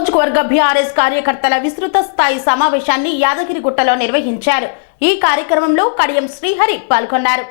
నియోజకవర్గ బీఆర్ఎస్ కార్యకర్తల విస్తృత స్థాయి సమావేశాన్ని యాదగిరిగుట్టలో నిర్వహించారు. ఈ కార్యక్రమంలో కడియం శ్రీహరి పాల్గొన్నారు.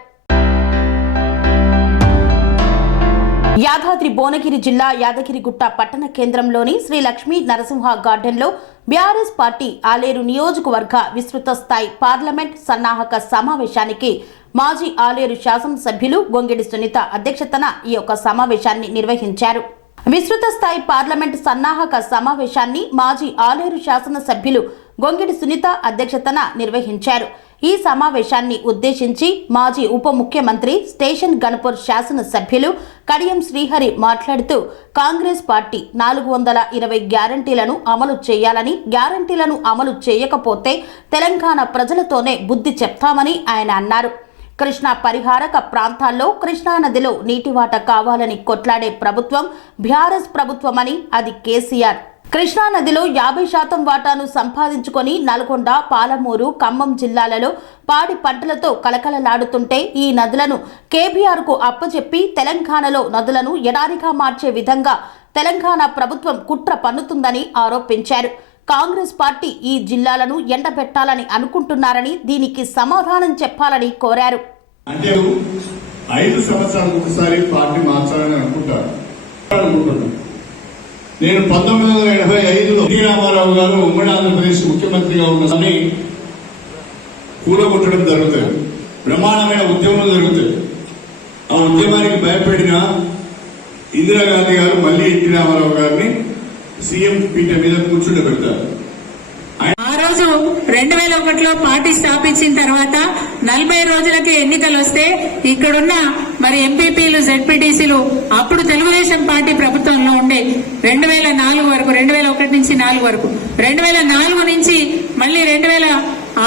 యాదాద్రి భువనగిరి జిల్లా యాదగిరిగుట్ట పట్టణ కేంద్రంలోని శ్రీ లక్ష్మీ నరసింహ గార్డెన్లో బీఆర్ఎస్ పార్టీ ఆలేరు నియోజకవర్గ విస్తృత స్థాయి పార్లమెంట్ సన్నాహక సమావేశానికి మాజీ ఆలేరు శాసనసభ్యులు గొంగిడి సునీత అధ్యక్షతన ఈ యొక్క సమావేశాన్ని నిర్వహించారు. విస్తృత స్థాయి పార్లమెంట్ సన్నాహక సమావేశాన్ని మాజీ ఆలేరు శాసనసభ్యులు గొంగిడి సునీత అధ్యక్షతన నిర్వహించారు. ఈ సమావేశాన్ని ఉద్దేశించి మాజీ ఉప ముఖ్యమంత్రి స్టేషన్ గణపూర్ శాసనసభ్యులు కడియం శ్రీహరి మాట్లాడుతూ కాంగ్రెస్ పార్టీ నాలుగు వందల ఇరవై గ్యారంటీలను అమలు చేయాలని గ్యారంటీలను అమలు చేయకపోతే తెలంగాణ ప్రజలతోనే బుద్ధి చెప్తామని ఆయన అన్నారు. కృష్ణా పరిహారక ప్రాంతాల్లో కృష్ణానదిలో నీటివాట కావాలని కొట్లాడే ప్రభుత్వం బీఆర్ఎస్ ప్రభుత్వమని అది కేసీఆర్. కృష్ణానదిలో యాభై శాతం వాటాను సంపాదించుకొని నల్గొండ పాలమూరు ఖమ్మం జిల్లాలలో పాడి పంటలతో కలకలలాడుతుంటే ఈ నదులను కేబీఆర్కు అప్పచెప్పి తెలంగాణలో నదులను ఎడారిగా మార్చే విధంగా తెలంగాణ ప్రభుత్వం కుట్ర పన్నుతుందని ఆరోపించారు. కాంగ్రెస్ పార్టీ ఈ జిల్లాలను ఎండబెట్టాలని అనుకుంటున్నారని దీనికి సమాధానం చెప్పాలని కోరారు. అంటే ఐదు సంవత్సరాలకు ఒకసారి పార్టీ మార్చాలని అనుకుంటారు. నేను పంతొమ్మిది వందల ఎనభై ఐదులో ఎన్టీ రామారావు గారు ఉమ్మడి ఆంధ్రప్రదేశ్ ముఖ్యమంత్రిగా ఉన్నదని కూలగొట్టడం జరుగుతుంది. బ్రహ్మాండమైన ఉద్యమం జరుగుతుంది. ఆ ఉద్యమానికి భయపడిన ఇందిరాగాంధీ గారు మళ్ళీ ఎన్టీ రామారావు గారిని సీఎం పీఠ మీద కూర్చుండబెడతారు ఆ రోజు రెండు వేల ఒకటిలో పార్టీ స్థాపించిన తర్వాత నలభై రోజులకి ఎన్నికలు వస్తే ఇక్కడున్న మరి ఎంపీపీలు జెడ్పీటీసీలు అప్పుడు తెలుగుదేశం పార్టీ ప్రభుత్వంలో ఉండే రెండు వేల నాలుగు వరకు రెండు వేల ఒకటి నుంచి నాలుగు వరకు. రెండు వేల నాలుగు నుంచి మళ్ళీ రెండు వేల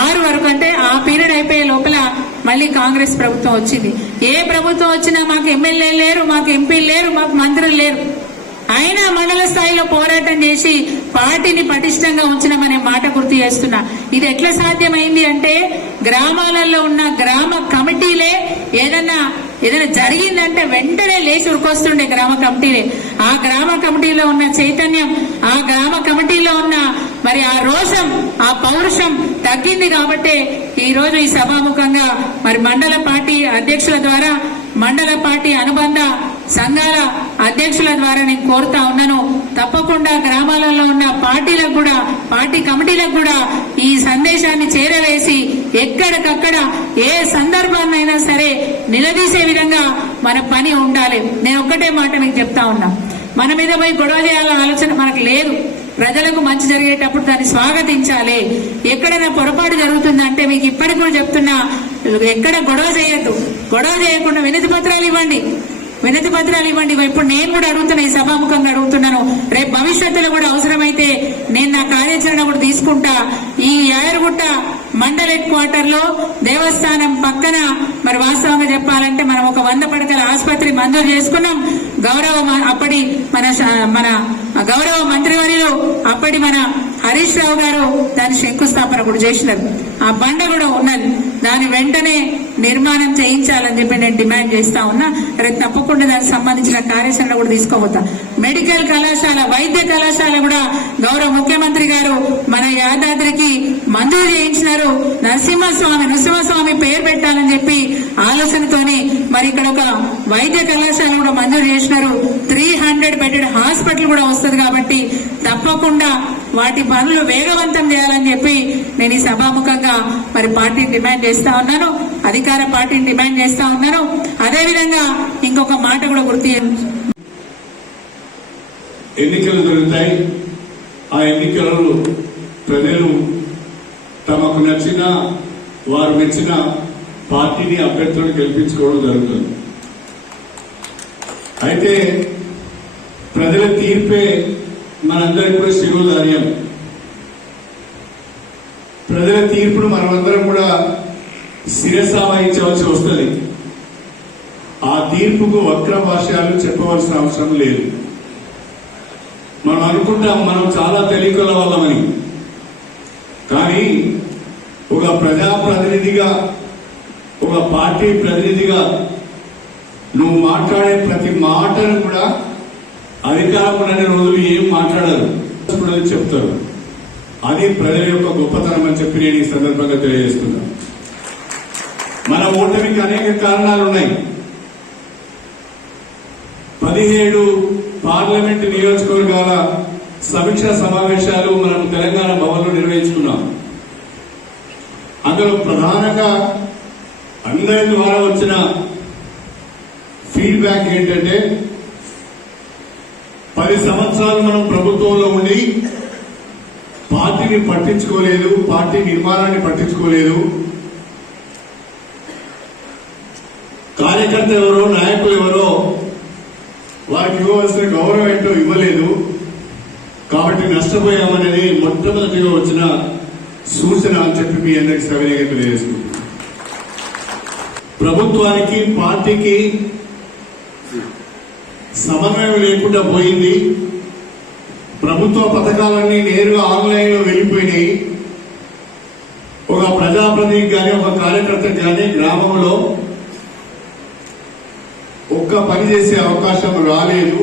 ఆరు వరకు అంటే ఆ పీరియడ్ అయిపోయే లోపల మళ్ళీ కాంగ్రెస్ ప్రభుత్వం వచ్చింది. ఏ ప్రభుత్వం వచ్చినా మాకు ఎమ్మెల్యే లేరు మాకు ఎంపీలు లేరు మాకు మంత్రులు లేరు. అయినా మండల స్థాయిలో పోరాటం చేసి పార్టీని పటిష్టంగా ఉంచడం మాట గుర్తు చేస్తున్నా. ఇది ఎట్లా సాధ్యమైంది అంటే గ్రామాలలో ఉన్న గ్రామ కమిటీలే ఏదన్నా ఏదైనా జరిగిందంటే వెంటనే లేచి ఉరికొస్తుండే గ్రామ కమిటీలే. ఆ గ్రామ కమిటీలో ఉన్న చైతన్యం ఆ గ్రామ కమిటీలో ఉన్న మరి ఆ రోషం ఆ పౌరుషం తగ్గింది కాబట్టే ఈ రోజు ఈ సభాముఖంగా మరి మండల పార్టీ అధ్యక్షుల ద్వారా మండల పార్టీ అనుబంధ సంఘాల అధ్యక్షుల ద్వారా నేను కోరుతా ఉన్నాను. తప్పకుండా గ్రామాలలో ఉన్న పార్టీలకు కూడా పార్టీ కమిటీలకు కూడా ఈ సందేశాన్ని చేరవేసి ఎక్కడికక్కడ ఏ సందర్భాన్నైనా సరే నిలదీసే విధంగా మన పని ఉండాలి. నేను ఒక్కటే మాట మీకు చెప్తా ఉన్నా. మన మీద పోయి గొడవ చేయాలన్న ఆలోచన మనకు లేదు. ప్రజలకు మంచి జరిగేటప్పుడు దాన్ని స్వాగతించాలి. ఎక్కడైనా పొరపాటు జరుగుతుందంటే మీకు ఇప్పటికి కూడా చెప్తున్నా ఎక్కడ గొడవ చేయొద్దు. గొడవ చేయకుండా వినతి పత్రాలు ఇవ్వండి. వినతి పత్రాలు ఇవ్వండి. ఇప్పుడు నేను కూడా అడుగుతున్నా ఈ సభాముఖంగా అడుగుతున్నాను. రేపు భవిష్యత్తులో కూడా అవసరమైతే నేను నా కార్యాచరణ కూడా తీసుకుంటా. ఈ యాయరుగుట్ట మండల్ హెడ్ క్వార్టర్లో దేవస్థానం పక్కన మరి వాస్తవంగా చెప్పాలంటే మనం ఒక వంద పడకల ఆసుపత్రి మంజూరు చేసుకున్నాం. గౌరవ అప్పటి మన మన గౌరవ మంత్రివర్యులు అప్పటి మన హరీష్ రావు గారు దాని శంకుస్థాపన కూడా చేసినారు. ఆ బండ కూడా ఉన్నది. దాని వెంటనే నిర్మాణం చేయించాలని చెప్పి నేను డిమాండ్ చేస్తా ఉన్నా. రేపు తప్పకుండా దానికి సంబంధించిన కార్యాచరణ కూడా తీసుకోబోతా. మెడికల్ కళాశాల వైద్య కళాశాల కూడా గౌరవ ముఖ్యమంత్రి గారు మన యాదాద్రికి మంజూరు చేయించినారు. నరసింహస్వామి నరసింహస్వామి పేరు పెట్టాలని చెప్పి ఆలోచన మరి ఇక్కడ ఒక వైద్య కళాశాల కూడా మంజూరు చేసినారు. త్రీ హండ్రెడ్ బెడెడ్ హాస్పిటల్ కూడా వస్తుంది కాబట్టి తప్పకుండా వాటి పనులు వేగవంతం చేయాలని చెప్పి నేను ఈ సభాముఖంగా మరి పార్టీని డిమాండ్ చేస్తా ఉన్నాను. అధికార పార్టీని డిమాండ్ చేస్తా ఉన్నాను. అదేవిధంగా ఇంకొక మాట కూడా గుర్తు ఎన్నికలు జరుగుతాయి. ఆ ఎన్నికలలో ప్రజలు తమకు నచ్చిన వారు మెచ్చిన పార్టీని అభ్యర్థులను గెలిపించుకోవడం జరుగుతుంది. అయితే ప్రజల తీర్పే మనందరికీ కూడా శిరోధార్యం ప్రజల తీర్పును మనమందరం కూడా శిరస వహించవలసి వస్తుంది. ఆ తీర్పుకు వక్ర భాష్యాలు చెప్పవలసిన అవసరం లేదు. మనం అనుకుంటాం మనం చాలా తెలియకల వాళ్ళమని. కానీ ఒక ప్రజాప్రతినిధిగా ఒక పార్టీ ప్రతినిధిగా నువ్వు మాట్లాడే ప్రతి మాటను కూడా అధికారం ఉన్న రోజులు ఏం మాట్లాడరు. చెప్తారు. అది ప్రజల యొక్క గొప్పతనం అని చెప్పి నేను ఈ సందర్భంగా తెలియజేస్తున్నా. మన ఓటమికి అనేక కారణాలు ఉన్నాయి. పదిహేడు పార్లమెంట్ నియోజకవర్గాల సమీక్ష సమావేశాలు మనం తెలంగాణ భవన్లో నిర్వహించుకున్నాం. అందులో ప్రధానంగా అందరి ద్వారా వచ్చిన ఫీడ్బ్యాక్ ఏంటంటే పది సంవత్సరాలు మనం ప్రభుత్వంలో ఉండి పార్టీని పట్టించుకోలేదు పార్టీ నిర్మాణాన్ని పట్టించుకోలేదు. కార్యకర్త ఎవరో నాయకులు ఎవరో వారికి ఇవ్వవలసిన గౌరవం ఏంటో ఇవ్వలేదు. కాబట్టి నష్టపోయామనేది మొట్టమొదటిగా వచ్చిన సూచన అని చెప్పి మీ అందరికి సవినయంగా తెలియజేసుకుంటున్నాను ప్రభుత్వానికి పార్టీకి సమన్వయం లేకుండా పోయింది. ప్రభుత్వ పథకాలన్నీ నేరుగా ఆన్లైన్లో వెళ్ళిపోయినాయి. ఒక ప్రజాప్రతినిధి కానీ ఒక కార్యకర్త కానీ గ్రామంలో ఒక్క పని చేసే అవకాశం రాలేదు.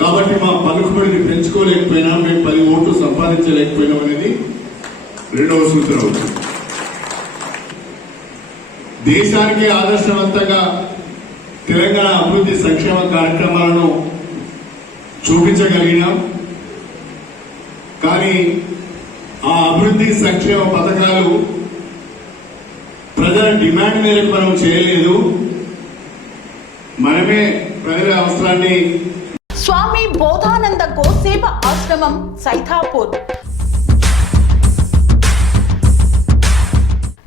కాబట్టి మా పలుకుబడిని పెంచుకోలేకపోయినా. మేము పది ఓట్లు సంపాదించలేకపోయినాం అనేది రెండవ సూత్రం. దేశానికి ఆదర్శవంతంగా తెలంగాణ అభివృద్ధి సంక్షేమ కార్యక్రమాలను చూపించగలిగినాం. కానీ ఆ అభివృద్ధి సంక్షేమ పథకాలు ప్రజల డిమాండ్ మేరకు మనం చేయలేదు. మనమే ప్రజల అవసరాన్ని స్వామి బోధానంద గోసేవ ఆశ్రమం సైథాపూర్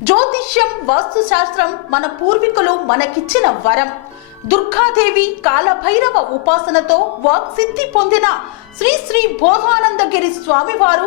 జ్యోతిష్యం వాస్తుశాస్త్రం మన పూర్వీకులు మనకిచ్చిన వరం. దుర్గాదేవి కాలభైరవ ఉపాసనతో వాక్సిద్ధి పొందిన శ్రీ శ్రీ బోధానందగిరి స్వామివారు